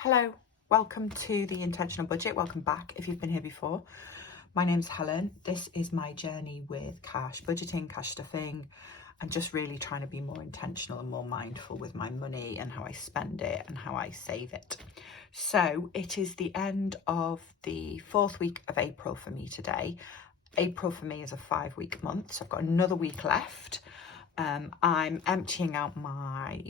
Hello, welcome to the Intentional Budget. Welcome back if you've been here before. My name's Helen. This is my journey with cash budgeting, cash stuffing, and just really trying to be more intentional and more mindful with my money and how I spend it and how I save it. So it is the end of the 4th week of April for me today. April for me is a 5-week month, so I've got another week left. I'm emptying out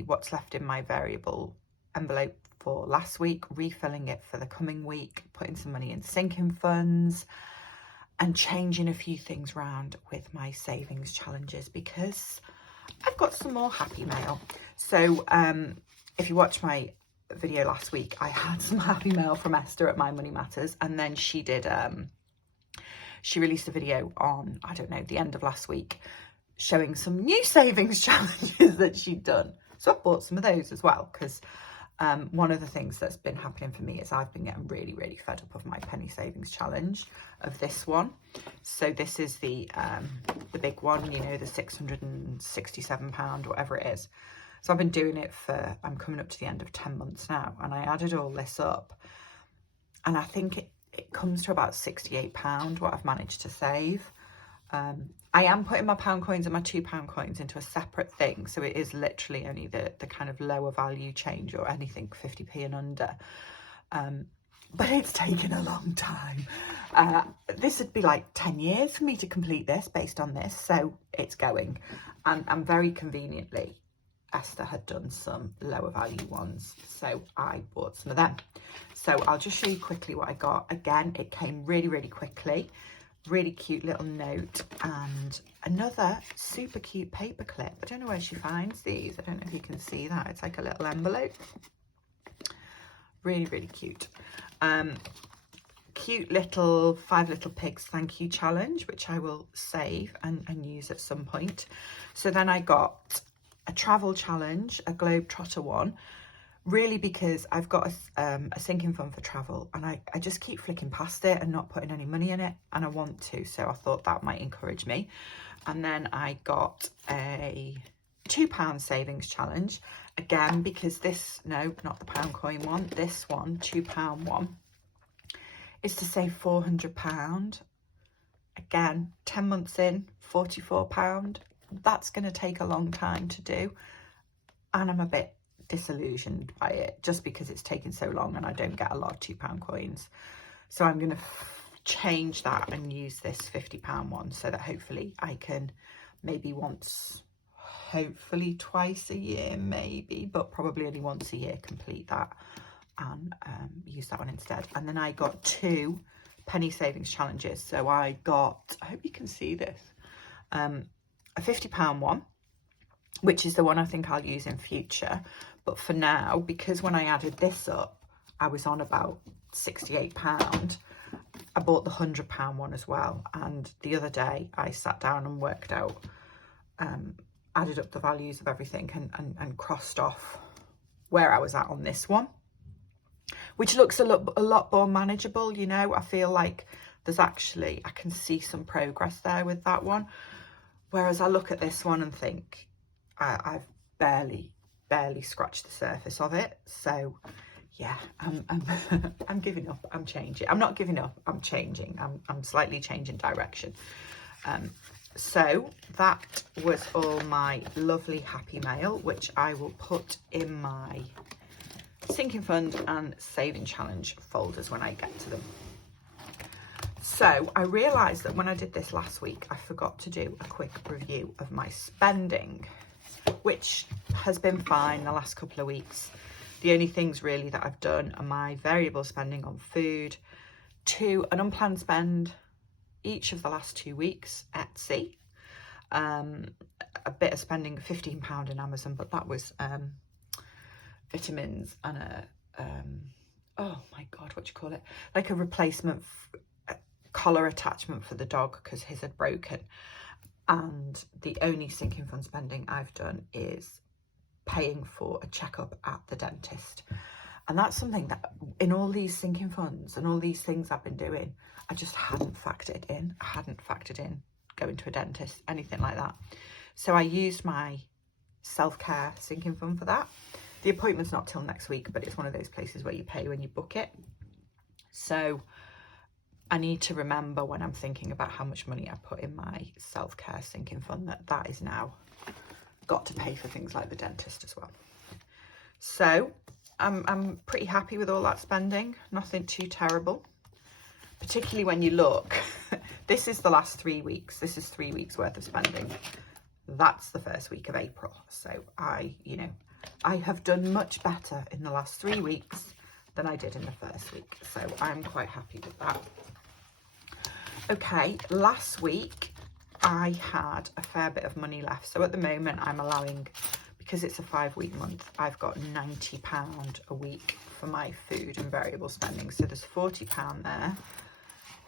what's left in my variable envelope for last week, refilling it for the coming week, putting some money in sinking funds and changing a few things around with my savings challenges because I've got some more happy mail. So if you watched my video last week, I had some happy mail from Esther at My Money Matters, and then she did she released a video on, I don't know, the end of last week, showing some new savings challenges that she'd done. So I bought some of those as well because one of the things that's been happening for me is I've been getting really fed up of my penny savings challenge of this one. So this is the big one, you know, the £667, whatever it is. So I've been doing it for, I'm coming up to the end of 10 months now, and I added all this up and I think it comes to about £68 what I've managed to save. I am putting my pound coins and my £2 coins into a separate thing, so it is literally only the kind of lower value change or anything 50p and under, but it's taken a long time. This would be like 10 years for me to complete this based on this, so it's going, and very conveniently Esther had done some lower value ones, so I bought some of them. So I'll just show you quickly what I got. Again, it came really quickly. Really cute little note and another super cute paper clip. I don't know where she finds these. I don't know if you can see that. It's like a little envelope. Really cute. Cute little 5 Little Pigs thank you challenge, which I will save and use at some point. So then I got a travel challenge, a Globetrotter one, really because I've got a sinking fund for travel, and I just keep flicking past it and not putting any money in it, and I want to, so I thought that might encourage me. And then I got a £2 savings challenge, again because this, no, not the pound coin one, this one, £2 one, is to save £400. Again, 10 months in, £44. That's going to take a long time to do, and I'm a bit disillusioned by it just because it's taken so long and I don't get a lot of £2 coins. So I'm going to change that and use this £50 one so that hopefully I can maybe once, hopefully twice a year maybe, but probably only once a year complete that and use that one instead. And then I got 2 penny savings challenges. So I got, I hope you can see this, a £50 one, which is the one I think I'll use in future. But for now, because when I added this up, I was on about £68, I bought the £100 one as well. And the other day I sat down and worked out, added up the values of everything and crossed off where I was at on this one, which looks a lot more manageable, you know. I feel like there's actually, I can see some progress there with that one. Whereas I look at this one and think, I've barely scratched the surface of it. So yeah, I'm giving up. I'm changing. I'm not giving up. I'm changing. I'm slightly changing direction. So that was all my lovely happy mail, which I will put in my sinking fund and saving challenge folders when I get to them. So I realised that when I did this last week, I forgot to do a quick review of my spending, which has been fine the last couple of weeks. The only things really that I've done are my variable spending on food, an unplanned spend each of the last 2 weeks, Etsy, a bit of spending, £15 in Amazon, but that was vitamins and oh my God, what do you call it? Like a replacement collar attachment for the dog because his had broken. And the only sinking fund spending I've done is paying for a checkup at the dentist. And that's something that in all these sinking funds and all these things I've been doing, I just hadn't factored in. I hadn't factored in going to a dentist, anything like that. So I used my self-care sinking fund for that. The appointment's not till next week, but it's one of those places where you pay when you book it. So I need to remember when I'm thinking about how much money I put in my self-care sinking fund that is now got to pay for things like the dentist as well. So I'm pretty happy with all that spending, nothing too terrible, particularly when you look. This is the last 3 weeks. This is 3 weeks worth of spending. That's the first week of April. So I have done much better in the last 3 weeks than I did in the first week. So I'm quite happy with that. Okay, last week I had a fair bit of money left. So at the moment I'm allowing, because it's a 5-week month, I've got £90 a week for my food and variable spending. So there's £40 there.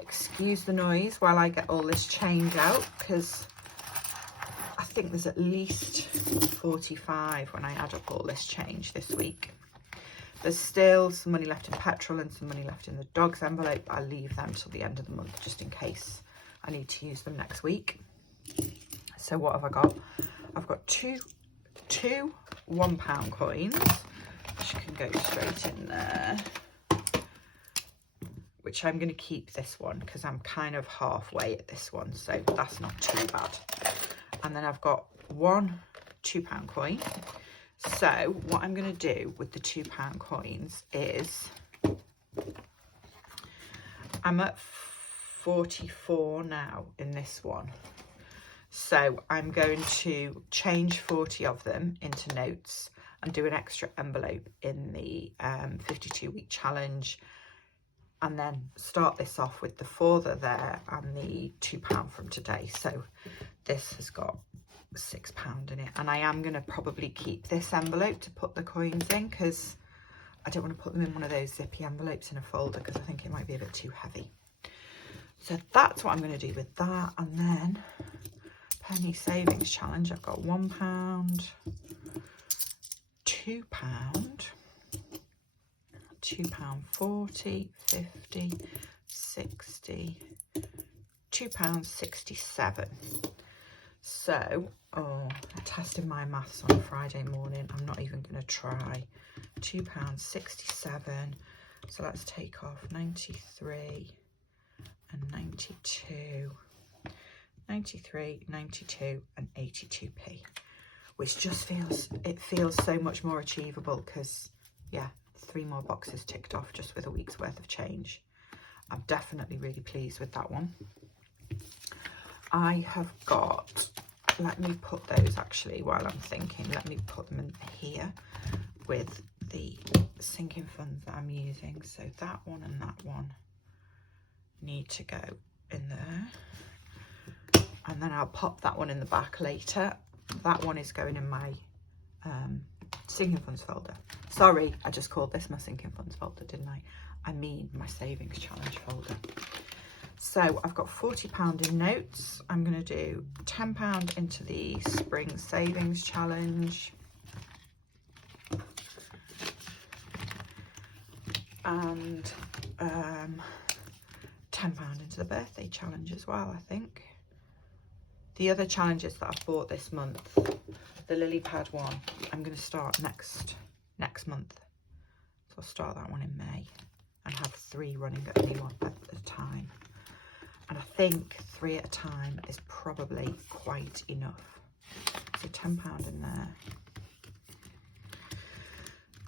Excuse the noise while I get all this change out, because I think there's at least 45 when I add up all this change this week. There's still some money left in petrol and some money left in the dog's envelope. I'll leave them till the end of the month just in case I need to use them next week. So what have I got? I've got two £1 coins, which can go straight in there, which I'm going to keep this one because I'm kind of halfway at this one, so that's not too bad. And then I've got one £2 coin. So what I'm going to do with the £2 coins is, I'm at 44 now in this one. So I'm going to change 40 of them into notes and do an extra envelope in the 52-week challenge, and then start this off with the 4 that are there and the £2 from today. So this has got £6 in it, and I am going to probably keep this envelope to put the coins in because I don't want to put them in one of those zippy envelopes in a folder because I think it might be a bit too heavy. So that's what I'm going to do with that. And then penny savings challenge, I've got £1, £2, £2.40, 50, 60, £2.67. So, I tested my maths on a Friday morning. I'm not even going to try. £2.67. So let's take off 93 and 92. 93, 92 and 82p. Which just feels so much more achievable because, yeah, 3 more boxes ticked off just with a week's worth of change. I'm definitely really pleased with that one. I have got, let me put those actually while I'm thinking, let me put them in here with the sinking funds that I'm using. So that one and that one need to go in there. And then I'll pop that one in the back later. That one is going in my sinking funds folder. Sorry, I just called this my sinking funds folder, didn't I? I mean my savings challenge folder. So I've got £40 in notes. I'm going to do £10 into the spring savings challenge. And £10 into the birthday challenge as well, I think. The other challenges that I've bought this month, the lily pad one, I'm going to start next month. So I'll start that one in May and have 3 running at a time. And I think 3 at a time is probably quite enough. So £10 in there.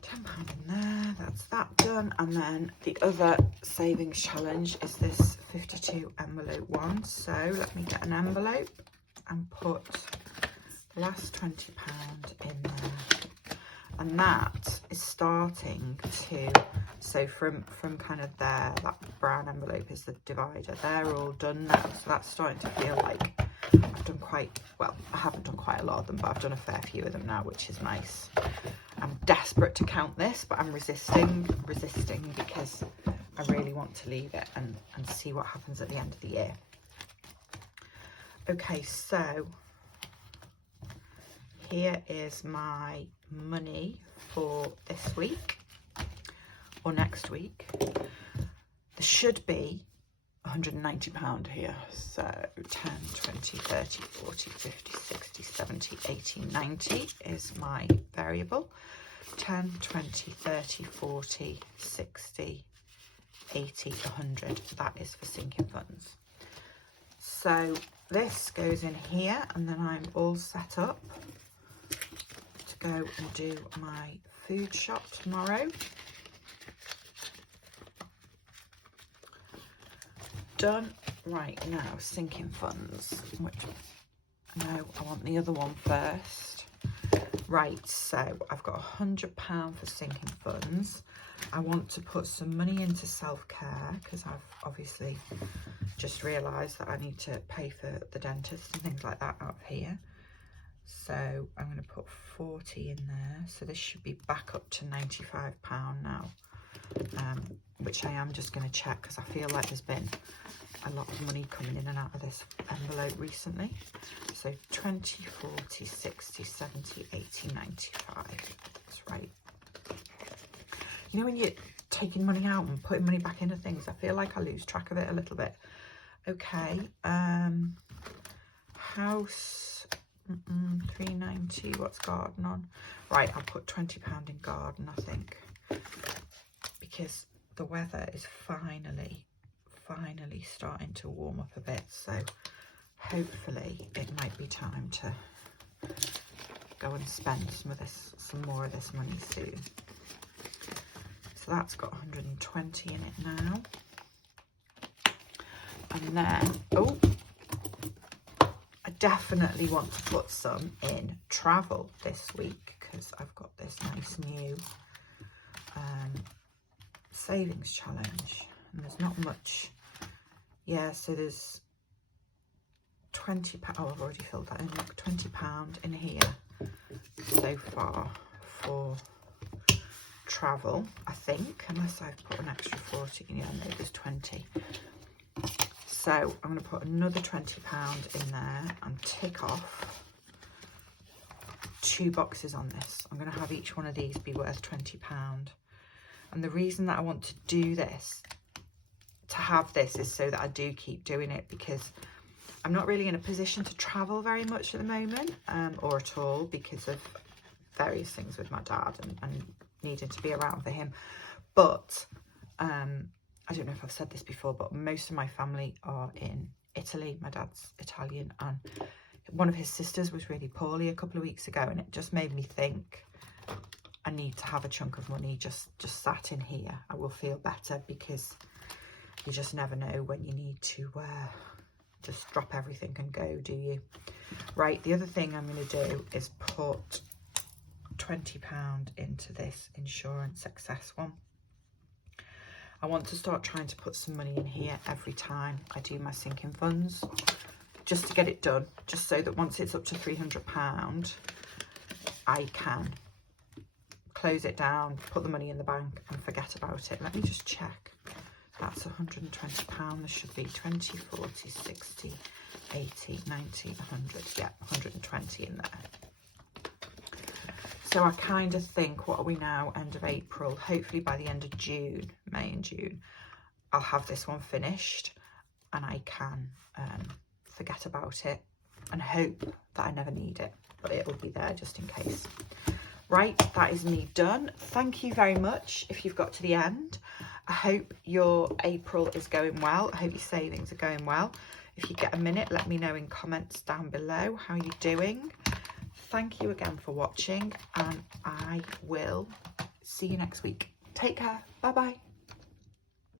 £10 in there, that's that done. And then the other savings challenge is this 52 envelope one. So let me get an envelope and put the last £20 in there. And that is starting to, so from kind of there, that brown envelope is the divider. They're all done now. So that's starting to feel like I've done quite, well, I haven't done quite a lot of them, but I've done a fair few of them now, which is nice. I'm desperate to count this, but I'm resisting because I really want to leave it and see what happens at the end of the year. Okay, so here is my money for this week or next week. There should be £190 here. So 10, 20, 30, 40, 50, 60, 70, 80, 90 is my variable. 10, 20, 30, 40, 60, 80, 100. That is for sinking funds. So this goes in here, and then I'm all set up to go and do my food shop tomorrow. Done. Right, now sinking funds, which no, I want the other one first. Right, so I've got £100 for sinking funds. I want to put some money into self-care because I've obviously just realised that I need to pay for the dentist and things like that out of here. So I'm going to put 40 in there. So this should be back up to £95 now, which I am just going to check because I feel like there's been a lot of money coming in and out of this envelope recently. So 20, 40, 60, 70, 80, 95. That's right. You know when you're taking money out and putting money back into things, I feel like I lose track of it a little bit. Okay, house, 390, what's garden on? Right, I'll put £20 in garden, I think, because the weather is finally starting to warm up a bit, so hopefully it might be time to go and spend some more of this money soon. So that's got 120 in it now. And then, oh, I definitely want to put some in travel this week because I've got this nice new savings challenge, and there's not much. Yeah, so there's £20. Oh, I've already filled that in. Look, £20 in here so far for travel, I think, unless I've put an extra 40 in. Yeah, no, there's 20. So I'm going to put another £20 in there and tick off 2 boxes on this. I'm going to have each one of these be worth £20. And the reason that I want to do this, to have this, is so that I do keep doing it, because I'm not really in a position to travel very much at the moment, or at all, because of various things with my dad and needing to be around for him. But I don't know if I've said this before, but most of my family are in Italy. My dad's Italian, and one of his sisters was really poorly a couple of weeks ago, and it just made me think I need to have a chunk of money just sat in here. I will feel better, because you just never know when you need to just drop everything and go, do you? Right, the other thing I'm going to do is put £20 into this insurance excess one. I want to start trying to put some money in here every time I do my sinking funds, just to get it done, just so that once it's up to £300, I can close it down, put the money in the bank and forget about it. Let me just check. That's £120. There should be 20, 40, 60, 80, 90, 100. Yeah, 120 in there. So I kind of think, what are we now, end of April? Hopefully by the end of June, May and June, I'll have this one finished and I can forget about it and hope that I never need it, but it will be there just in case. Right, that is me done. Thank you very much if you've got to the end. I hope your April is going well. I hope your savings are going well. If you get a minute, let me know in comments down below how you're doing. Thank you again for watching, and I will see you next week. Take care. Bye bye.